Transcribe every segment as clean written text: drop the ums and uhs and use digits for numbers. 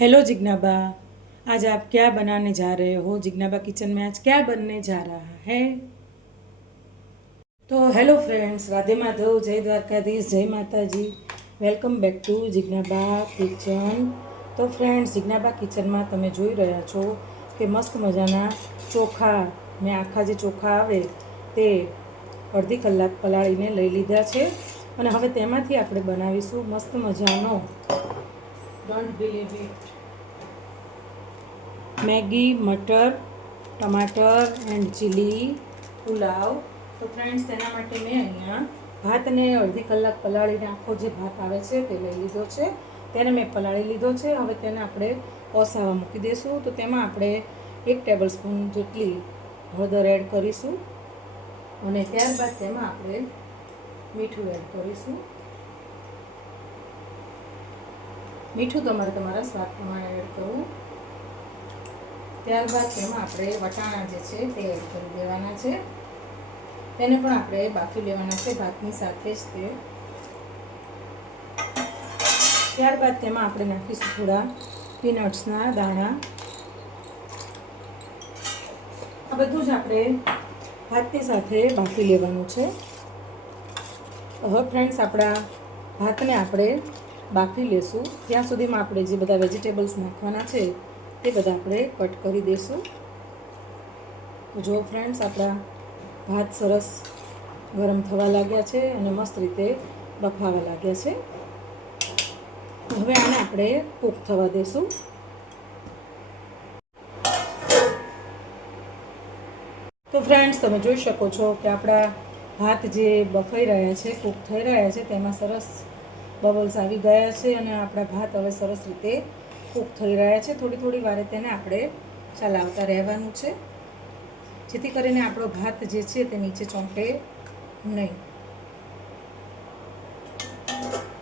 Hello जिग्नाबा। आज आप क्या बनाने जा रहे हो? जिग्नाबा किचन में आज क्या बनने जा रहा है? तो हेलो फ्रेंड्स, राधे माधव, जय द्वारकाधीश, जय माताजी। Welcome back to Jignaba kitchen. તો ફ્રેન્ડ્સ, જિજ્ઞાબા કિચનમાં તમે જોઈ રહ્યા છો કે મસ્ત મજાના ચોખા, મેં આખા જે ચોખા આવે તે અડધી કલાક પલાળીને લઈ લીધા છે અને હવે તેમાંથી આપણે બનાવીશું મસ્ત મજાનો ડોન્ટ બિલીવ ઇટ मैगी मटर टमाटर एंड चिली पुलाव। तो फ्रेंड्स, तेना माटे मैं अहींया भातने अर्धी कलाक पलाळीने आखो जे भात आवे छे ते लई लीधो छे। तेने मैं पलाળી લીધો છે। હવે તેને આપણે ઓસાવા મૂકી દઈશું। તો તેમાં આપણે 1 ટેબલસ્પૂન જેટલી હળદર એડ કરીશું અને ત્યારબાદ તેમાં આપણે મીઠું એડ કરીશું। મીઠું તમારા સ્વાદ પ્રમાણે એડ કરવું। ત્યારબાદ તેમાં આપણે વટાણા જે છે તે એડ કરી દેવાના છે। તેને પણ આપણે બાફી લેવાના છે ભાતની સાથે જ તે। ત્યારબાદ તેમાં આપણે નાખીશું થોડા પીનટ્સના દાણા। આ બધું જ આપણે ભાતની સાથે બાફી લેવાનું છે। હવે ફ્રેન્ડ્સ, આપણા ભાતને આપણે બાફી લેશું ત્યાં સુધીમાં આપણે જે બધા વેજીટેબલ્સ નાખવાના છે તે બધા આપણે કટ કરી દઈશું। જો ફ્રેન્ડ્સ, આપણા ભાત સરસ ગરમ થવા લાગ્યા છે અને મસ્ત રીતે બફાવા લાગ્યા છે। હવે આને આપણે કૂક થવા દઈશું। તો ફ્રેન્ડ્સ, તમે જોઈ શકો છો કે આપણા ભાત જે બફાઈ રહ્યા છે, કૂક થઈ રહ્યા છે, તેમાં સરસ બબલ્સ આવી ગયા છે અને આપણા ભાત હવે સરસ રીતે કૂક થઈ રહ્યા છે। થોડી થોડી વારે તેને આપણે ચલાવતા રહેવાનું છે જેથી કરીને આપણો ભાત જે છે તે નીચે ચોંટે નહીં।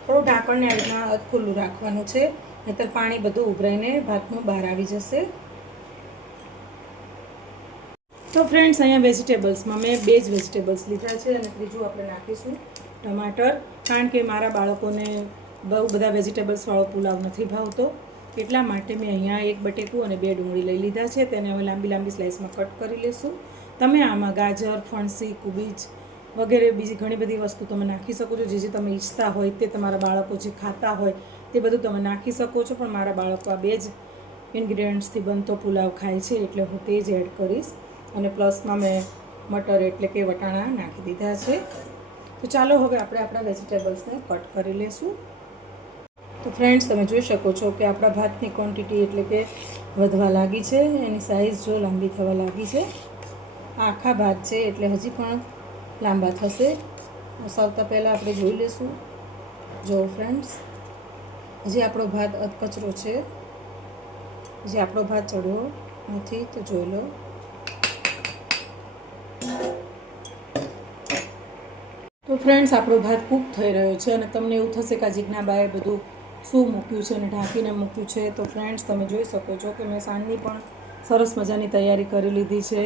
થોડું ઢાંકણને આ રીતના અધખુલ્લું રાખવાનું છે, નહીંતર પાણી બધું ઉભરાઈને ભાતનું બહાર આવી જશે। તો ફ્રેન્ડ્સ, અહીંયા વેજીટેબલ્સમાં મેં 2 જ વેજીટેબલ્સ લીધા છે અને ત્રીજું આપણે નાખીશું ટમાટર, કારણ કે મારા બાળકોને બહુ બધા વેજીટેબલ્સવાળો પુલાવ નથી ભાવતો, એટલા માટે મેં અહીંયા 1 બટેકું અને 2 ડુંગળી લઈ લીધા છે। તેને હવે લાંબી લાંબી સ્લાઇસમાં કટ કરી લેશું। તમે આમાં ગાજર, ફણસી, કુબીજ વગેરે બીજી ઘણી બધી વસ્તુ તમે નાખી શકો છો, જે તમે ઈચ્છતા હોય તે, તમારા બાળકો જે ખાતા હોય તે બધું તમે નાખી શકો છો। પણ મારા બાળકો આ 2 જ ઇન્ગ્રીડિયન્ટ્સથી બનતો પુલાવ ખાય છે એટલે હું તે જ એડ કરીશ। અને પ્લસમાં મેં મટર એટલે કે વટાણા નાખી દીધા છે। તો ચાલો હવે આપણે આપણા વેજીટેબલ્સને કટ કરી લઈશું। તો ફ્રેન્ડ્સ, તમે જોઈ શકો છો કે આપણા ભાતની ક્વોન્ટિટી એટલે કે વધવા લાગી છે, એની સાઇઝ જો લાંબી થવા લાગી છે। આખા ભાત છે એટલે હજી પણ લાંબા થશે। ઓસાવતા પહેલાં આપણે જોઈ લઈશું। જો ફ્રેન્ડ્સ, હજી આપણો ભાત અધકચરો છે, હજી આપણો ભાત ચડ્યો નથી, તો જોઈ લો। તો ફ્રેન્ડ્સ, આપણો ભાત કૂક થઈ રહ્યો છે અને તમને એવું થશે કે આ જિજ્ઞાબાએ બધું શું મૂક્યું છે અને ઢાંકીને મૂક્યું છે। તો ફ્રેન્ડ્સ, તમે જોઈ શકો છો કે મેં સાંજની પણ સરસ મજાની તૈયારી કરી લીધી છે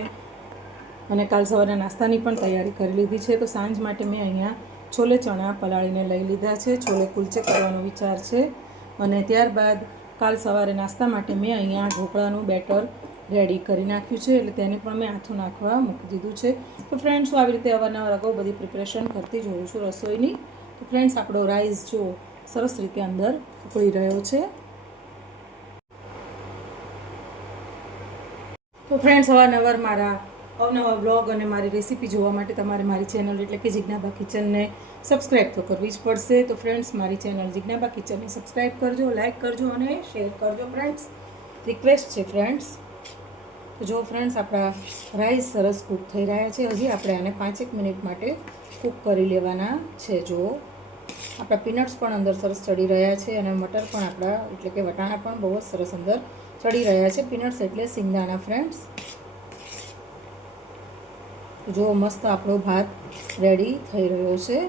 અને કાલ સવારે નાસ્તાની પણ તૈયારી કરી લીધી છે। તો સાંજ માટે મેં અહીંયા છોલે ચણા પલાળીને લઈ લીધા છે, છોલે કુલચે કરવાનો વિચાર છે। અને ત્યારબાદ કાલ સવારે નાસ્તા માટે મેં અહીંયા ઢોકળાનું બેટર રેડી કરી નાખ્યું છે, એટલે તેને પણ મેં આથું નાખવા મૂકી દીધું છે। તો ફ્રેન્ડ્સ, હું આવી રીતે અવારનવાર અગાઉ બધી પ્રિપરેશન કરતી જ હોઉં છું રસોઈની। તો ફ્રેન્ડ્સ, આપણો રાઈસ જો સરસ રીતે અંદર ઉકળી રહ્યો છે। તો ફ્રેન્ડ્સ, અવારનવાર મારા અવનવા વ્લોગ અને મારી રેસીપી જોવા માટે તમારે મારી ચેનલ એટલે કે જિજ્ઞાબા કિચનને સબસ્ક્રાઈબ તો કરવી જ પડશે। તો ફ્રેન્ડ્સ, મારી ચેનલ જિજ્ઞાબા કિચનને સબસ્ક્રાઈબ કરજો, લાઇક કરજો અને શેર કરજો ફ્રેન્ડ્સ, રિક્વેસ્ટ છે ફ્રેન્ડ્સ। તો જો ફ્રેન્ડ્સ, આપણા રાઈસ સરસ કૂક થઈ રહ્યા છે, હજી આપણે આને 5-1 મિનિટ માટે કૂક કરી લેવાના છે। જો આપણા પીનટ્સ પણ અંદર સરસ ચડી રહ્યા છે અને મટર પણ આપણા એટલે કે વટાણા પણ બહુ જ સરસ અંદર ચડી રહ્યા છે। પીનટ્સ એટલે સિંગદાણા ફ્રેન્ડ્સ। જો મસ્ત આપણો ભાત રેડી થઈ રહ્યો છે।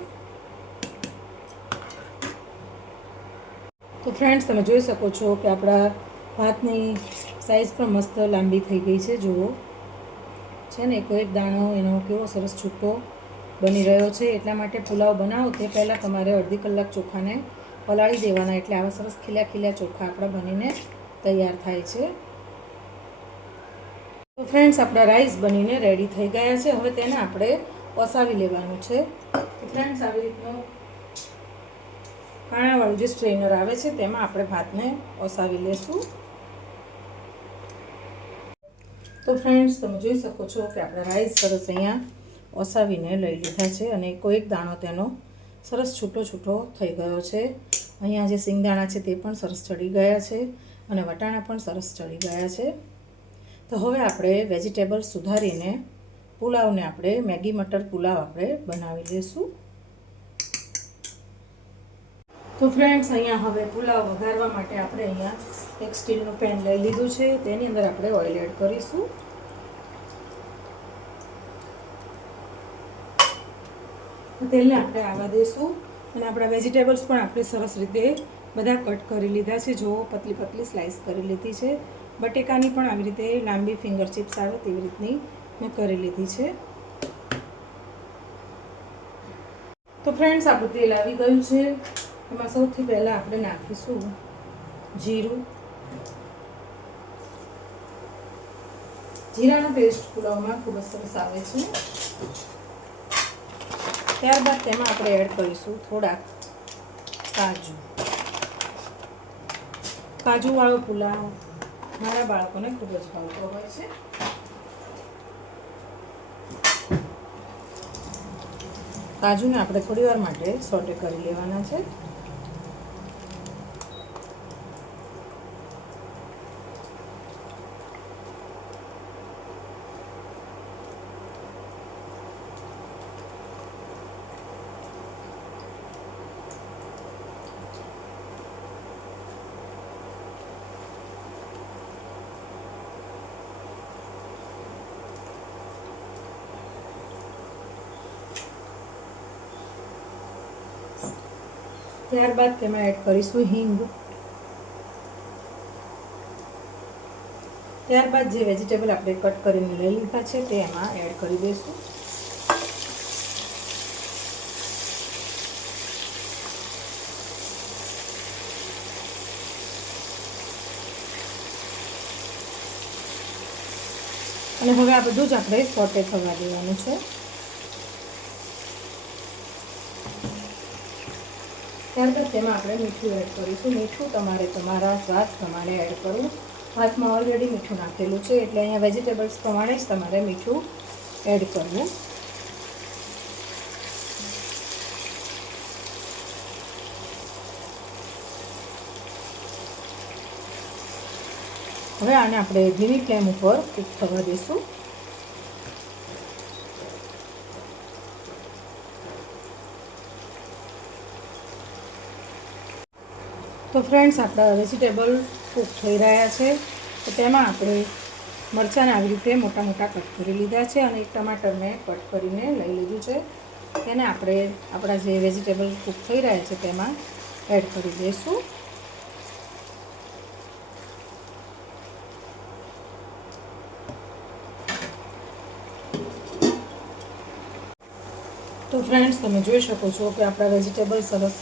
તો ફ્રેન્ડ્સ, તમે જોઈ શકો છો કે આપણા ભાતની સાઈઝ પણ મસ્ત લાંબી થઈ ગઈ છે। જુઓ છે ને, એક દાણો એનો કેવો સરસ છૂટો બની રહ્યો છે। એટલા માટે પુલાવ બનાવો તે પહેલાં તમારે અડધી કલાક ચોખાને પલાળી દેવાના, એટલે આવા સરસ ખીલા ખીલા ચોખા આપણા બનીને તૈયાર થાય છે. તો ફ્રેન્ડ્સ, આપણા રાઈસ બનીને રેડી થઈ ગયા છે. હવે તેને આપણે ઓસાવી લેવાનું છે. ફ્રેન્ડ્સ, આવી રીતનું કાણાવાળું જે સ્ટ્રેનર આવે છે તેમાં આપણે ભાતને ઓસાવી લેશું. તો ફ્રેન્ડ્સ, તમે જોઈ શકો છો કે આપણા રાઈસ સરસ અહીંયા ઓસાવીને લઈ લીધા છે અને કોઈક દાણો તેનો સરસ છૂટો છૂટો થઈ ગયો છે. અહીંયા જે સિંગદાણા છે તે પણ સરસ ચડી ગયા છે અને વટાણા પણ સરસ ચડી ગયા છે. તો હવે આપણે વેજીટેબલ્સ સુધારીને પુલાવને આપણે મેગી મટર પુલાવ આપણે બનાવી લઈશું. તો ફ્રેન્ડ્સ, અહીંયા હવે પુલાવ વઘારવા માટે આપણે અહીંયા એક સ્ટીલનું પેન લઈ લીધું છે. તેની અંદર આપણે ઓઇલ એડ કરીશું. તેલને આપણે આવવા દઈશું અને આપણા વેજીટેબલ્સ પણ આપણે સરસ રીતે બધા કટ કરી લીધા છે. જો પતલી પતલી સ્લાઇસ કરી લીધી છે. બટેકાની પણ આવી રીતે લાંબી ફિંગર ચિપ્સ આવે તેવી રીતની મેં કરી લીધી છે. તો ફ્રેન્ડ્સ, આપણું તેલ આવી ગયું છે. એમાં સૌથી પહેલાં આપણે નાખીશું જીરું. જીરાનો ટેસ્ટ પુલાવમાં ખૂબ જ સરસ આવે છે. ત્યારબાદ તેમાં આપણે એડ કરીશું થોડાક કાજુ. કાજુવાળો પુલાવ મારા બાળકોને ખૂબ જ ભાવતો હોય છે. કાજુને આપણે થોડી વાર માટે સોટે કરી લેવાના છે. ત્યારબાદ તેમાં એડ કરીશું હિંગ. ત્યારબાદ જે વેજીટેબલ આપણે કટ કરીને લઈ લીધા છે તે એમાં એડ કરી દઈશું. અને હવે આ બધું જ આપણે સોટે થવા દેવાનું છે. ત્યારબાદ તેમાં આપણે મીઠું એડ કરીશું. મીઠું તમારે તમારા સ્વાદ પ્રમાણે એડ કરવું. ભાતમાં ઓલરેડી મીઠું નાખેલું છે એટલે અહીંયા વેજીટેબલ્સ પ્રમાણે જ તમારે મીઠું એડ કરવું. હવે આને આપણે ધીમી ફ્લેમ ઉપર કૂક થવા દઈશું. તો ફ્રેન્ડ્સ, આપણા વેજીટેબલ કૂક થઈ રહ્યા છે. તો તેમાં આપણે મરચાંને આવી રીતે મોટા મોટા કટ કરી લીધા છે અને એક ટમાટર મેં કટ કરીને લઈ લીધું છે. તેને આપણે આપણા જે વેજીટેબલ કૂક થઈ રહ્યા છે તેમાં એડ કરી દઈશું. તો ફ્રેન્ડ્સ, તમે જોઈ શકો છો કે આપણા વેજીટેબલ સરસ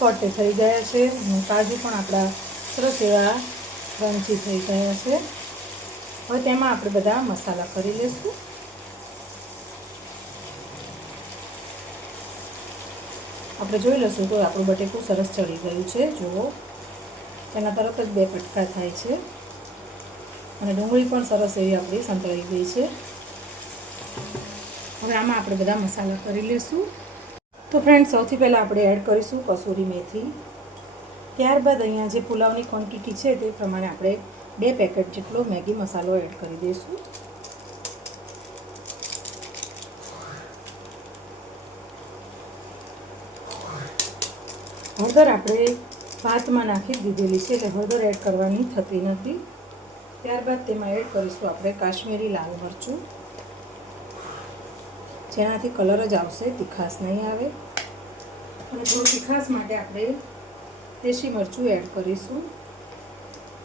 સોટે થઈ ગયા છે. કાજુ પણ આપણા સરસ એવા ક્રન્ચી થઈ ગયા છે. હવે તેમાં આપણે બધા મસાલા કરી લઈશું. આપણે જોઈ લઈશું તો આપણું બટેકું સરસ ચડી ગયું છે. જુઓ, તેના તરત જ 2 કટકા થાય છે અને ડુંગળી પણ સરસ એવી આપણી સંતળાઈ ગઈ છે. હવે આમાં આપણે બધા મસાલા કરી લઈશું. તો ફ્રેન્ડ્સ, સૌથી પહેલાં આપણે એડ કરીશું કસૂરી મેથી. ત્યારબાદ અહીંયા જે પુલાવની ક્વોન્ટિટી છે તે પ્રમાણે આપણે 2 પેકેટ જેટલો મેગી મસાલો એડ કરી દઈશું. હળદર આપણે ભાતમાં નાખી દીધેલી છે એટલે હળદર એડ કરવાની થતી નથી. ત્યારબાદ તેમાં એડ કરીશું આપણે કાશ્મીરી લાલ મરચું, જેનાથી કલર જ આવશે, તીખાશ નહીં આવે. અને થોડું તીખાશ માટે આપણે દેશી મરચું એડ કરીશું,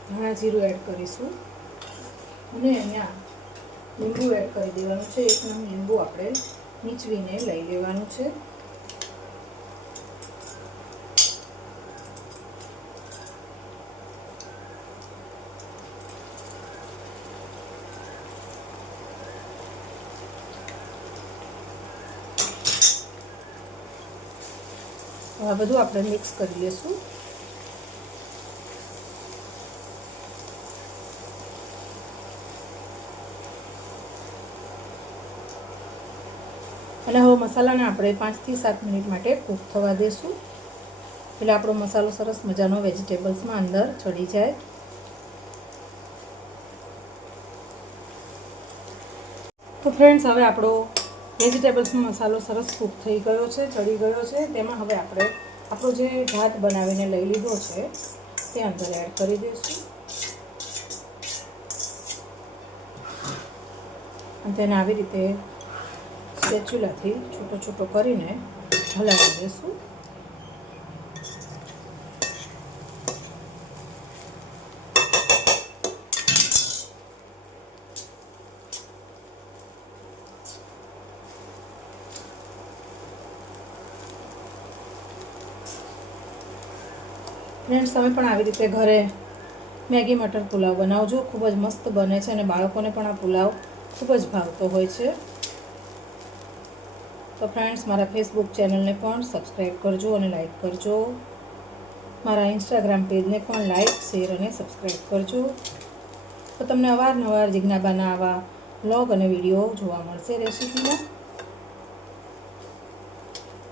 ધાણા જીરું એડ કરીશું અને અહીંયા લીંબુ એડ કરી દેવાનું છે. 1 નંગ લીંબુ આપણે નીચવીને લઈ લેવાનું છે. આ બધું આપણે મિક્સ કરી લઈશું. અને હવે મસાલાને આપણે 5 થી 7 મિનિટ માટે કૂક થવા દઈશું, એટલે આપણો મસાલો સરસ મજાનો વેજીટેબલ્સમાં અંદર ચડી જાય. તો ફ્રેન્ડ્સ, હવે આપણો વેજીટેબલ્સમાં મસાલો સરસ કૂક થઈ ગયો છે, ચડી ગયો છે. તેમાં હવે આપણે આપણો જે ભાત બનાવીને લઈ લીધો છે તે અંદર એડ કરી દઈશું અને તેને આવી રીતે સ્પેચ્યુલાથી છૂટો છૂટો કરીને હલાવી દઈશું. ફ્રેન્ડ્સ, તમે પણ આવી રીતે ઘરે મેગી મટર પુલાવ બનાવજો. ખૂબ જ મસ્ત બને છે અને બાળકોને પણ આ પુલાવ ખૂબ જ ભાવતો હોય છે. તો ફ્રેન્ડ્સ, મારા ફેસબુક ચેનલને પણ સબસ્ક્રાઈબ કરજો અને લાઈક કરજો. મારા ઇન્સ્ટાગ્રામ પેજને પણ લાઈક, શેર અને સબસ્ક્રાઈબ કરજો. તો તમને અવારનવાર જિજ્ઞાબાના આવા વ્લોગ અને વિડીયો જોવા મળશે રેસીપીના.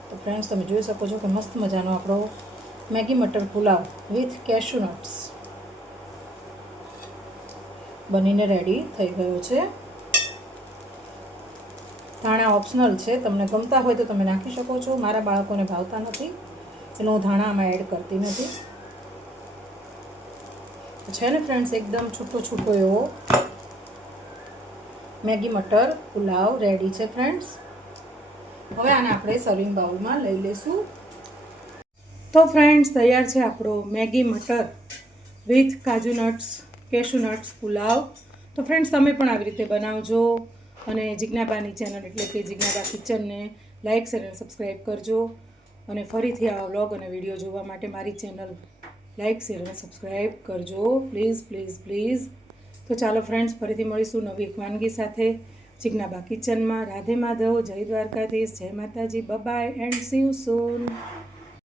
તો ફ્રેન્ડ્સ, તમે જોઈ શકો છો કે મસ્ત મજાનો આપણો Maggi matar pulao with cashew nuts બનીને રેડી થઈ ગયો છે. ધાણા ઓપ્શનલ છે, તમને ગમતા હોય તો તમે નાખી શકો છો. મારા બાળકોને ભાવતા નથી એટલે હું ધાણા આમાં એડ કરતી નથી. છે ને ફ્રેન્ડ્સ, એકદમ છૂટો છૂટો એવો મેગી મટર પુલાવ રેડી છે ફ્રેન્ડ્સ. હવે આને આપણે સર્વિંગ બાઉલમાં લઈ લઈશું. તો ફ્રેન્ડ્સ, તૈયાર છે આપણો Maggi matar with kaju nuts, cashew nuts pulao. તો ફ્રેન્ડ્સ, તમે પણ આવી રીતે બનાવજો અને જિજ્ઞાબાની ચેનલ એટલે કે જિજ્ઞાબા કિચનને લાઈક, શેર અને સબસ્ક્રાઈબ કરજો. અને ફરીથી આવા વ્લોગ અને વિડીયો જોવા માટે મારી ચેનલ લાઈક, શેર અને સબસ્ક્રાઈબ કરજો. Please please please. તો ચાલો ફ્રેન્ડ્સ, ફરીથી મળીશું નવી એક વાનગી સાથે જિજ્ઞાબા કિચનમાં. રાધે માધવ, જય દ્વારકાધીશ, જય Mataji, bye and see you soon.